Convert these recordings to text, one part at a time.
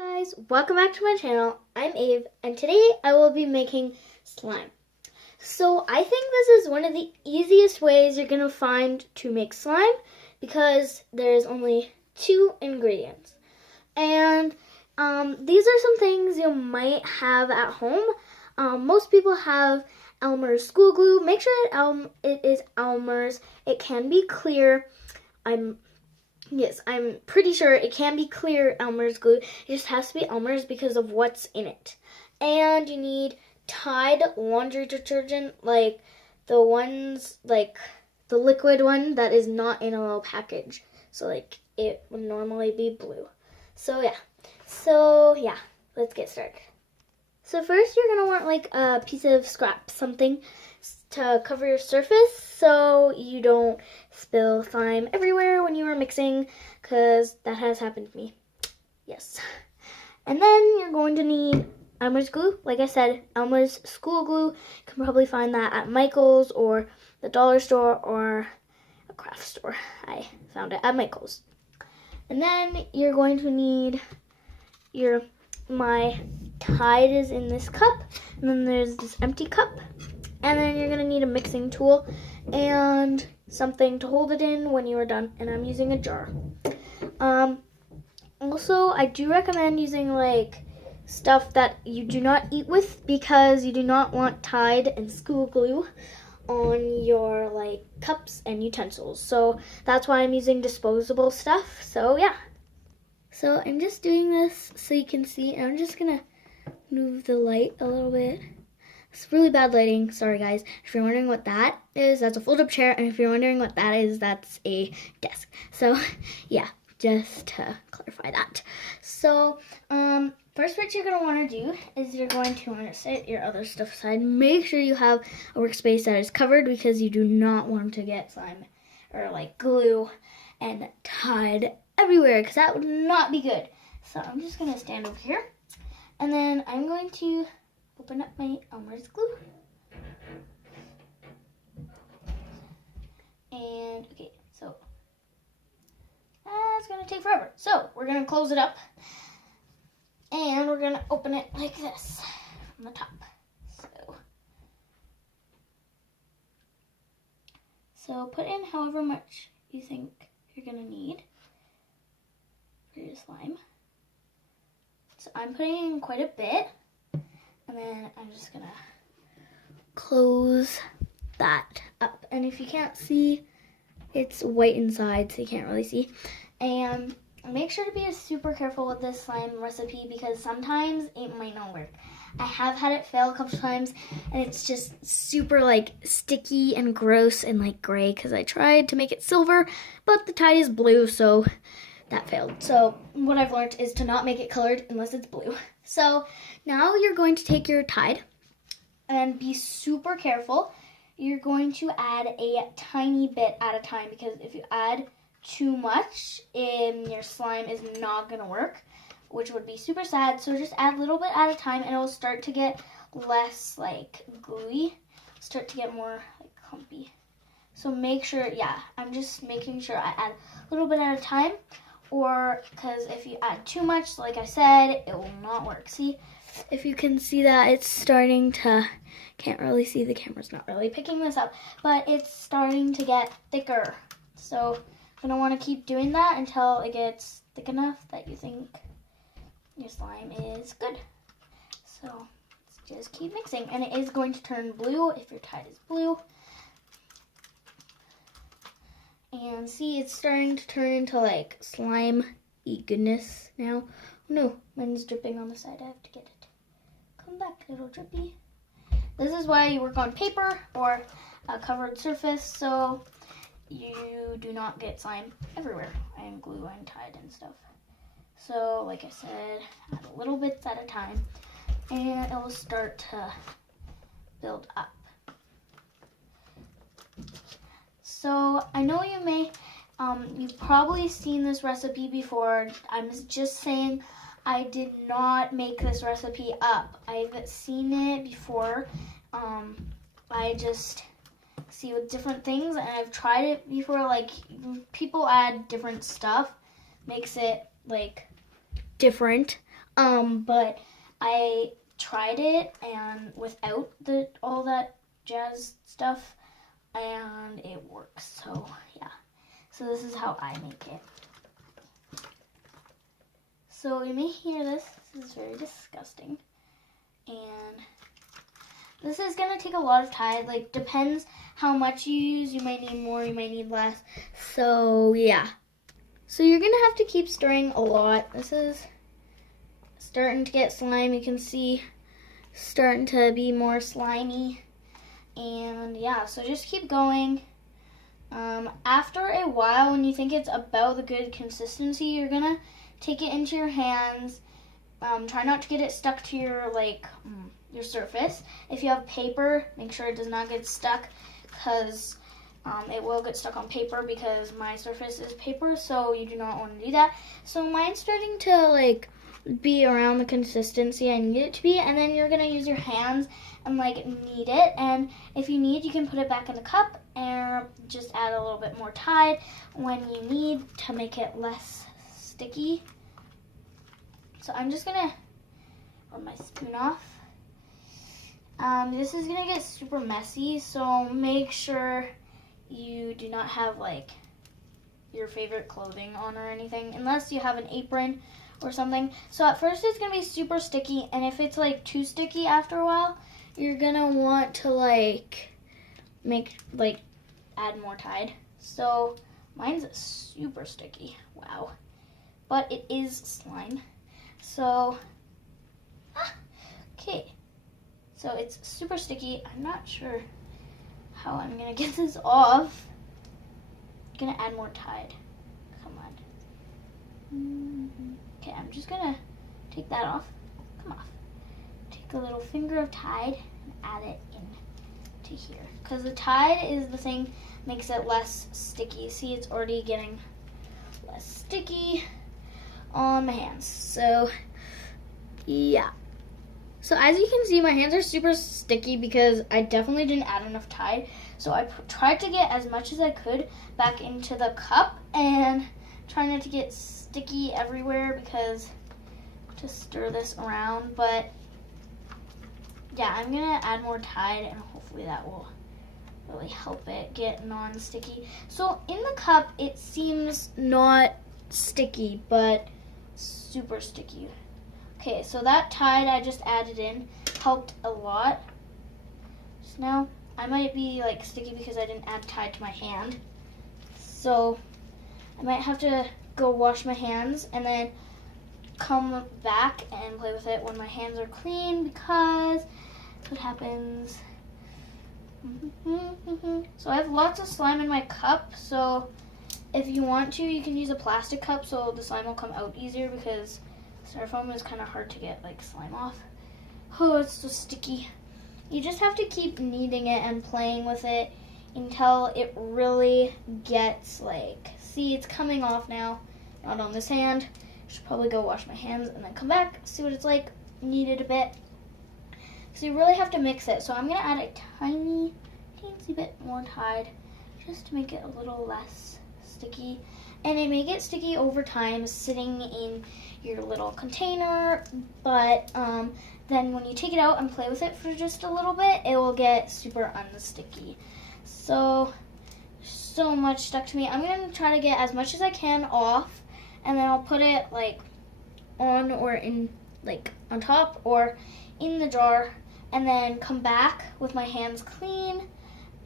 Guys, welcome back to my channel. I'm Ave, and today I will be making slime. So I think this is one of the easiest ways you're going to find to make slime because there's only 2 ingredients. And these are some things you might have at home. Most people have Elmer's school glue. Make sure it is Elmer's. It can be clear. Yes, I'm pretty sure it can be clear Elmer's glue. It just has to be Elmer's because of what's in it. And you need Tide laundry detergent, like the ones, like the liquid one that is not in a little package. So like it would normally be blue. So yeah, let's get started. So first you're going to want like a piece of scrap, something to cover your surface so you don't spill slime everywhere when you are mixing, because that has happened to me. Yes. And then you're going to need Elmer's glue. Like I said, Elmer's school glue. You can probably find that at Michael's or the dollar store or a craft store. I found it at Michael's. And then you're going to need my Tide is in this cup, and then there's this empty cup. And then you're going to need a mixing tool and something to hold it in when you are done. And I'm using a jar. Also, I do recommend using like stuff that you do not eat with, because you do not want Tide and school glue on your like cups and utensils. So that's why I'm using disposable stuff. So yeah. So I'm just doing this so you can see. And I'm just going to move the light a little bit. It's really bad lighting. Sorry, guys. If you're wondering what that is, that's a fold-up chair. And if you're wondering what that is, that's a desk. So, yeah, just to clarify that. So, first what you're going to want to do is you're going to want to set your other stuff aside. Make sure you have a workspace that is covered, because you do not want to get slime or, like, glue and Tide everywhere, because that would not be good. So, I'm just going to stand over here. And then I'm going to open up my Elmer's glue. And, okay, so that's going to take forever. So we're going to close it up. And we're going to open it like this from the top. So put in however much you think you're going to need for your slime. So I'm putting in quite a bit. And then I'm just going to close that up. And if you can't see, it's white inside, so you can't really see. And make sure to be super careful with this slime recipe, because sometimes it might not work. I have had it fail a couple times, and it's just super like sticky and gross and like gray, because I tried to make it silver, but the Tide is blue, so that failed. So what I've learned is to not make it colored unless it's blue. So now you're going to take your Tide and be super careful. You're going to add a tiny bit at a time, because if you add too much, your slime is not going to work, which would be super sad. So just add a little bit at a time, and it will start to get less like gooey, start to get more like clumpy. So make sure, I'm just making sure I add a little bit at a time. Or, because if you add too much, like I said, it will not work. See, if you can see that, it's starting to, can't really see, the camera's not really picking this up, but it's starting to get thicker. So you're going to want to keep doing that until it gets thick enough that you think your slime is good. So let's just keep mixing. And it is going to turn blue if your Tide is blue. And see, it's starting to turn into like slime-y goodness now. Oh, no, mine's dripping on the side. I have to get it. Come back, little drippy. This is why you work on paper or a covered surface, so you do not get slime everywhere, and glue and Tide and stuff. So, like I said, add a little bits at a time, and it will start to build up. So I know you may, you've probably seen this recipe before. I'm just saying I did not make this recipe up. I've seen it before. I just see with different things, and I've tried it before. Like, people add different stuff, makes it like different. But I tried it and without all that jazz stuff, and it works. So yeah, so this is how I make it. So you may hear this. This is very disgusting, and this is gonna take a lot of Tide. Like, depends how much you use. You might need more, you might need less. So yeah. So you're gonna have to keep stirring a lot. This is starting to get slime. You can see starting to be more slimy. And yeah, so just keep going. After a while, when you think it's about the good consistency, you're gonna take it into your hands. Try not to get it stuck to your your surface. If you have paper, make sure it does not get stuck, because it will get stuck on paper, because my surface is paper, so you do not want to do that. So mine's starting to be around the consistency I need it to be, and then you're gonna use your hands and knead it. And if you need, you can put it back in the cup and just add a little bit more Tide when you need to make it less sticky. So I'm just gonna rub my spoon off. This is gonna get super messy, so make sure you do not have your favorite clothing on or anything, unless you have an apron or something. So at first it's gonna be super sticky, and if it's too sticky after a while, you're gonna want to add more Tide. So mine's super sticky, wow, but it is slime. So okay, so it's super sticky. I'm not sure how I'm gonna get this off. I'm gonna add more Tide. Come on. Okay, I'm just gonna take that off. Come off. Take a little finger of Tide and add it in to here, because the Tide is the thing makes it less sticky. See, it's already getting less sticky on my hands. So yeah. So as you can see, my hands are super sticky because I definitely didn't add enough Tide. So I tried to get as much as I could back into the cup and try not to get sticky everywhere, because to stir this around. But yeah, I'm gonna add more Tide, and hopefully that will really help it get non-sticky. So in the cup, it seems not sticky, but super sticky. Okay, so that Tide I just added in helped a lot. So now I might be sticky because I didn't add Tide to my hand. So I might have to go wash my hands and then come back and play with it when my hands are clean, because that's what happens. So I have lots of slime in my cup, so if you want to, you can use a plastic cup so the slime will come out easier, because styrofoam is kind of hard to get slime off. Oh, it's so sticky. You just have to keep kneading it and playing with it until it really gets see, it's coming off now. Not on this hand. I should probably go wash my hands and then come back, see what it's like, knead it a bit. So you really have to mix it. So I'm gonna add a tiny, teensy bit more Tide just to make it a little less sticky. And it may get sticky over time sitting in your little container, but then when you take it out and play with it for just a little bit, it will get super unsticky. So much stuck to me. I'm gonna try to get as much as I can off, and then I'll put it on or in on top or in the jar, and then come back with my hands clean.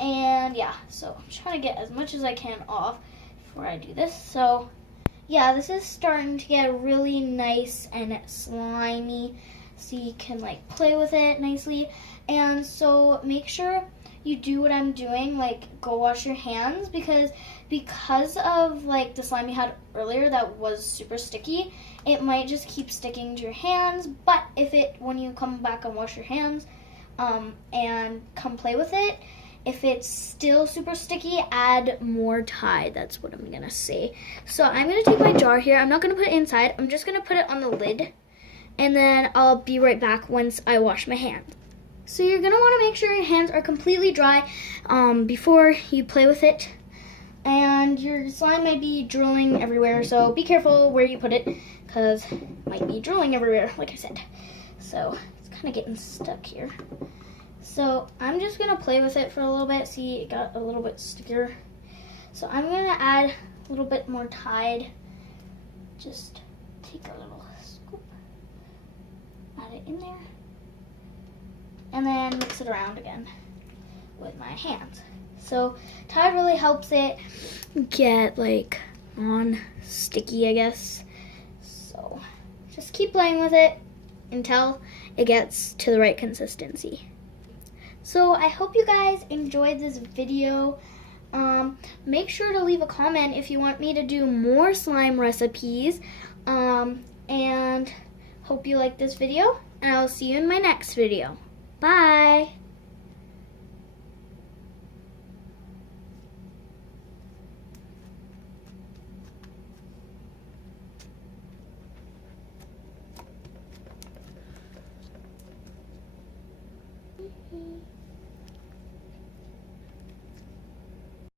And yeah, so I'm trying to get as much as I can off before I do this. So yeah, this is starting to get really nice and slimy, so you can play with it nicely. And so make sure you do what I'm doing, go wash your hands, because of the slime you had earlier that was super sticky, it might just keep sticking to your hands. But when you come back and wash your hands and come play with it, if it's still super sticky, add more Tide. That's what I'm gonna say. So I'm gonna take my jar here. I'm not gonna put it inside. I'm just gonna put it on the lid, and then I'll be right back once I wash my hands. So you're gonna wanna make sure your hands are completely dry before you play with it. And your slime might be drooling everywhere, so be careful where you put it, because it might be drooling everywhere, like I said. So it's kind of getting stuck here. So I'm just gonna play with it for a little bit. See, it got a little bit stickier. So I'm gonna add a little bit more Tide. Just take a little scoop, add it in there, and then mix it around again with my hands. So Tide really helps it get like non-sticky, I guess. So just keep playing with it until it gets to the right consistency. So I hope you guys enjoyed this video. Make sure to leave a comment if you want me to do more slime recipes. And hope you like this video, and I'll see you in my next video. Bye! Mm-hmm.